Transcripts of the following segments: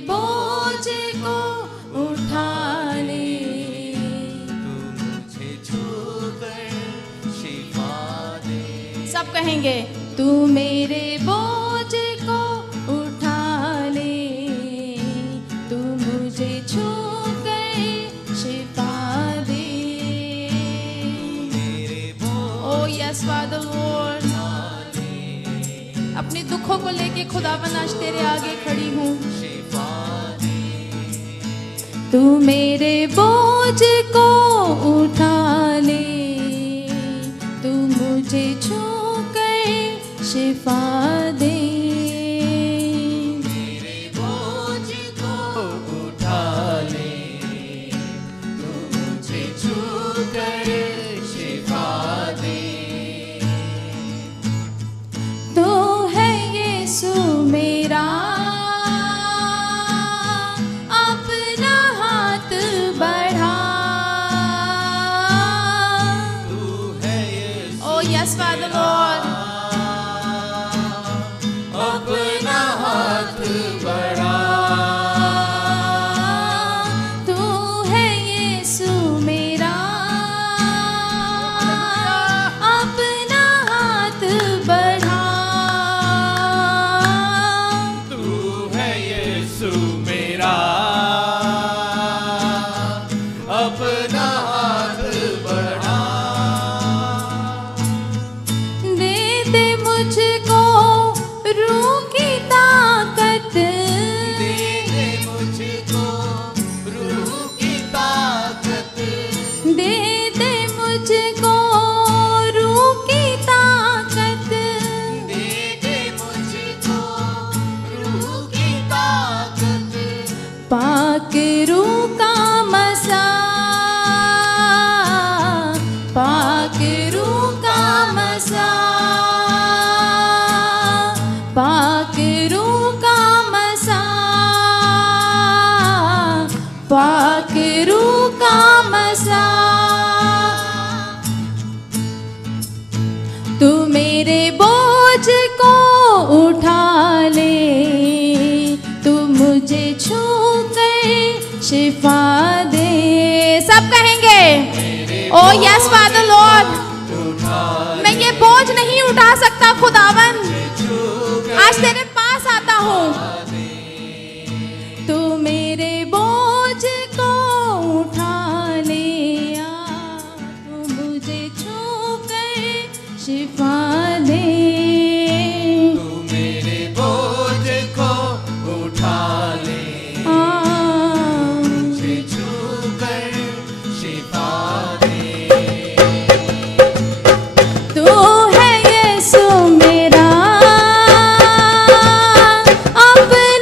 बोझ को उठा ले। तू मुझे छूकर शिफा दे। सब कहेंगे, तू मेरे बोझ को उठा ले, तू मुझे छूकर शिफा दे। ओ यस फादर लॉर्ड, अपने दुखों को लेके खुदावन आज तेरे आगे खड़ी हूँ। तू मेरे बोझ को उठा ले, तू मुझे छूकर शिफा दे। मेरे बोझ को उठा ले, तू मुझे छूकर शिफा दे। तू है यीशु मेरा, अपना हाथ बढ़ा। तू है यीशु ओ यस फादर लॉर्ड, अपना हाथ बढ़ा। तू है यीशु मेरा, अपना हाथ बढ़ा। तू है यीशु मेरा, अपना हाथ बढ़ा। दे दे मुझको रूह की ताकत, दे दे मुझको रूह की ताकत। दे दे मुझको रूह की ताकत। दे दे मुझको रूह की ताकत। पाक रूह का मसा, पाक रूह का मसा, पाक रूह का मसा, पाक रूह का मसा। तू मेरे बोझ को उठा ले, तू मुझे छूकर शिफा दे। सब कहेंगे, ओ यस फादर लॉर्ड, मैं ये बोझ नहीं उठा सकता खुदावन, आज तेरे पास आता हूँ। तू मेरे बोझ को उठा ले, तू मुझे छूकर शिफा दे। तू मेरे बोझ को उठा ले, मुझे छूकर शिफा दे। तू है यीशु मेरा, अपना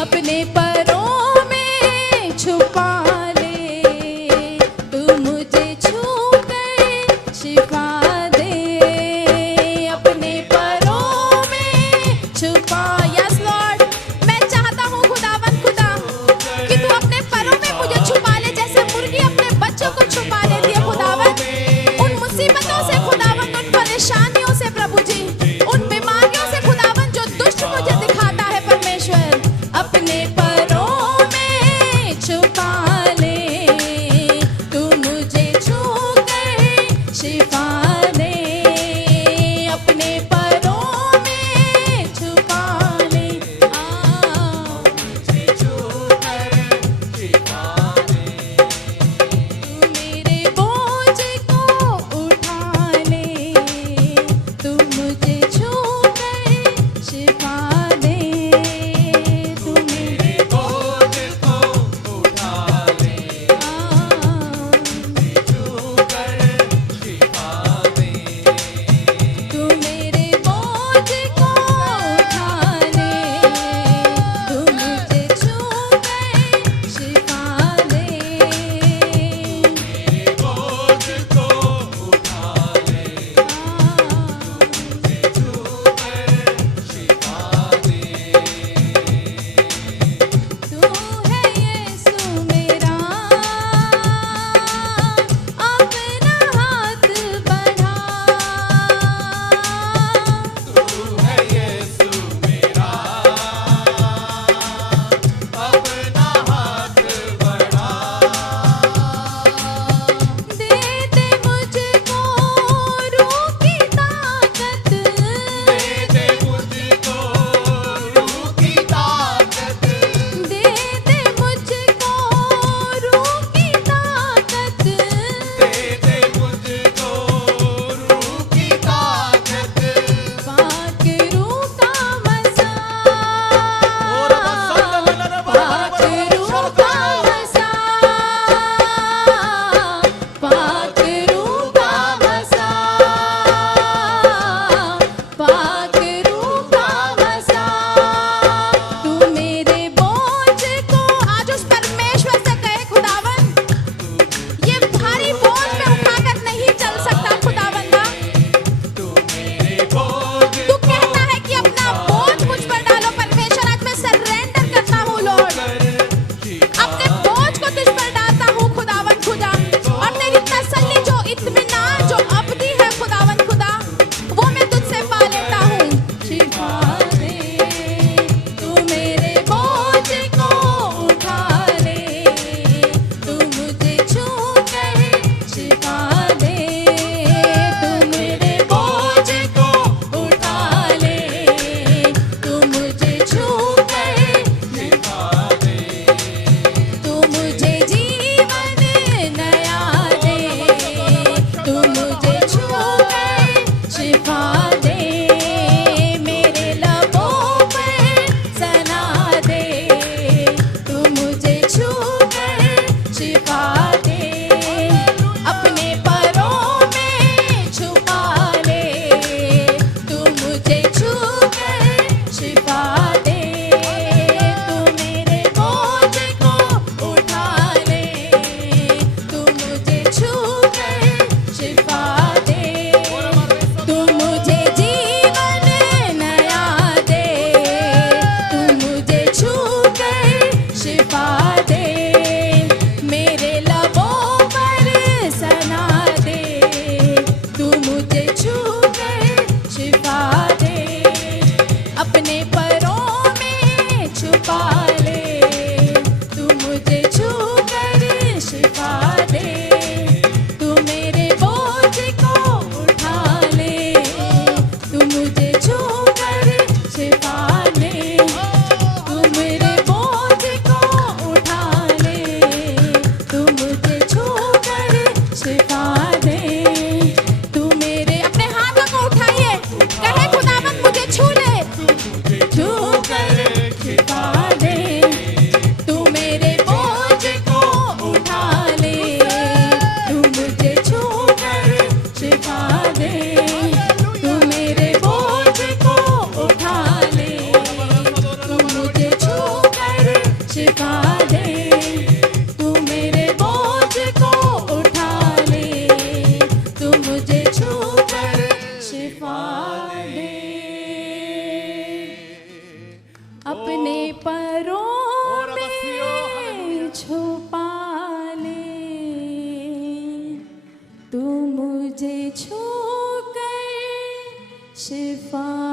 अपने परों में छुपा ले, तू मुझे छू कर शिफा दे, अपने परों में छुपा। यस लॉर्ड, मैं चाहता हूँ खुदावन खुदा कि तू अपने परों में मुझे छुपा ले, जैसे मुर्गी अपने बच्चों को छुपा लेती है खुदावन। उन मुसीबतों से खुदावन, उन परेशानियों से प्रभु जी, उन बीमारियों से खुदावन जो दुष्ट मुझे दिखाता है परमेश्वर, अपने परों में छुपा ले, तू मुझे छू कर शिफा दे, अपने परों में छुपा ले, मुझे छूकर शिफा दे, तू मेरे बोझ को उठा ले, तू मुझे छू कर शिफा दे, तू मेरे बोझ को उठा ले, छूकर शिफा दे, तू मेरे बोझ को उठा ले, तू मुझे छू कर शिफा दे, बोझ को उठा ले, छूकर शिफा दे। तू है यीशु मेरा, अपना हाथ बढ़ा, तू है यीशु मेरा, अपना हाथ बढ़ा, दे दे मुझको रूह की ताकत, दे दे मुझको रूह की ताकत, दे दे मुझको रूह की ताकत, दे दे मुझको रूह की ताकत, पाक रूह का मसा, पाक रूह का मसा, पाक रूह का मसा, पाक रूह का मसा, तू मेरे बोझ को, आज उस परमेश्वर से कहे खुदावन, ये भारी बोझ मैं उठाकर नहीं चल सकता खुदावंदा, तू मेरे बोझ तू कहता है कि अपना बोझ मुझ पर डालो परमेश्वर, आज मैं सरेंडर करता हूँ लॉर्ड, अपने बोझ को तुझ पर डालता हूँ खुदावन खुदा, और तेरी तसल्ली जो इत्मीनान जो अबदी है खुदावन खुदा, वो मैं तुझसे पा लेता हूँ। शिफा दे, तू मेरे बोझ को उठा ले, तू मुझे छू कर शिफा दे, तू मेरे बोझ को उठा ले, तू मुझे छू कर शिफा दे, तू मुझे जीवन नया दे, तू मुझे छू कर शिफा दे, मेरे लबों पर सना दे, तू मुझे छू कर शिफा दे, अपने परों में छुपा ले, तू मुझे छू कर शिफा दे, तू मेरे बोझ को उठा ले, तू मुझे छू कर शिफा दे, तू मुझे जीवन नया दे, तू मुझे छू कर शिफा दे, मेरे लबों पर सना दे, तू मुझे छू कर शिफा दे, अपने परों में छुपा ले, तू मुझे छू कर शिफा दे, तू मेरे बोझ को उठा ले, तू मुझे छू कर शिफा दे, तू मेरे बोझ को उठा ले, तू मुझे छू कर शिफा दे, तू मेरे, अपने हाथों को उठाइए, कहे खुदावन मुझे छू ले, छू कर शिफा दे, छू कर शिफा